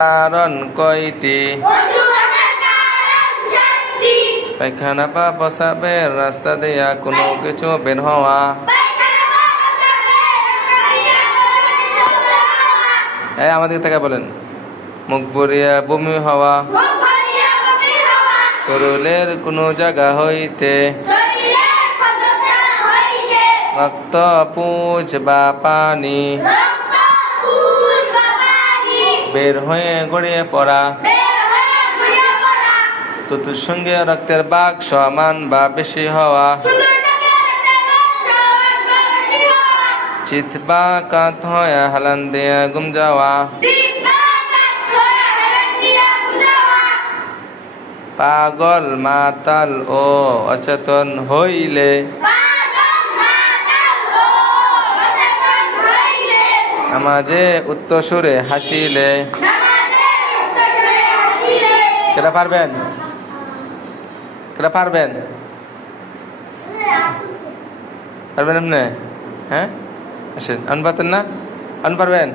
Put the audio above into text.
কারণ কয়টি? পায়খানা বা প্রস্রাবের রাস্তা দিয়া কোনো কিছু বের হওয়া। আমাদের থেকে বলেন। মুখ ভরিয়া বমি হওয়া। শরীরের কোনো জায়গা হইতে রক্ত পুজ বা পানি বের হয়ে গড়িয়ে পড়া। তুতুর সঙ্গে রক্তের ভাগ সমান বা বেশি হওয়া। চিত বা কাত হয়ে হালান দিয়ে গুম যাওয়া। পাগল মাতাল ও অচেতন হইলে নামাজে উচ্চ সুরে হাসিলে। কেটা পারবেন? কেটা পারবেন? পারবেন আপনি? হ্যাঁ আসেন। আন পারতেন না? আন পারবেন?